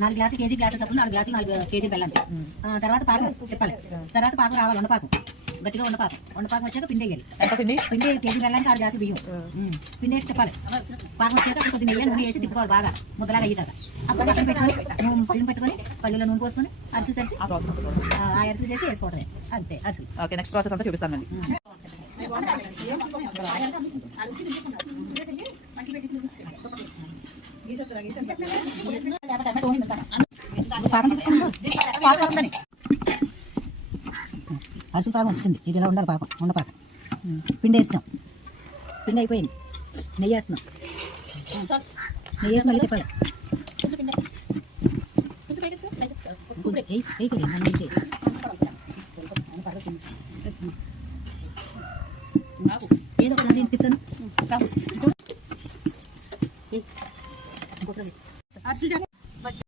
4 గ్లాసులు కేజీ గ్లాసులు చొప్పున 4 గ్లాసులు 4 కేజీ బెల్లం తర్వాత పాకం తిప్పాలి. తర్వాత పాకం రావాలి, ఉండపాకం గట్టిగా ఉండపాకం వచ్చాక పిండి వేయాలి. పిండి కేజీ బెల్లానికి 6 గ్లాసులు బియ్యం పిండి వేసి తిప్పాలి. పాకం వచ్చాక కొద్ది నెయ్యి నూనె వేసి తిప్పుకోవాలి బాగా ముద్దలాగా అయ్యేదాక. అప్పుడు పక్కన పెట్టుకొని పిండి పెట్టుకొని పల్లీలో నూనె పోసుకొని అరిసెలు చేసి ఆ అరిసెలు చేసి వేసుకోవడమే అంతే అరిసెలు. ఓకే, నెక్స్ట్ ప్రాసెస్ అంతా చూపిస్తానండి. అరిసెలు పాకం వచ్చింది, ఇది ఇలా ఉండాలి పాకం, ఉండపాకం. పిండి వేస్తాం, పిండి అయిపోయింది, నెయ్యి వేస్తున్నాం, నెయ్యి వేసి మళ్ళీ తిప్పాలి. ఏదో ఒక తిప్పాను.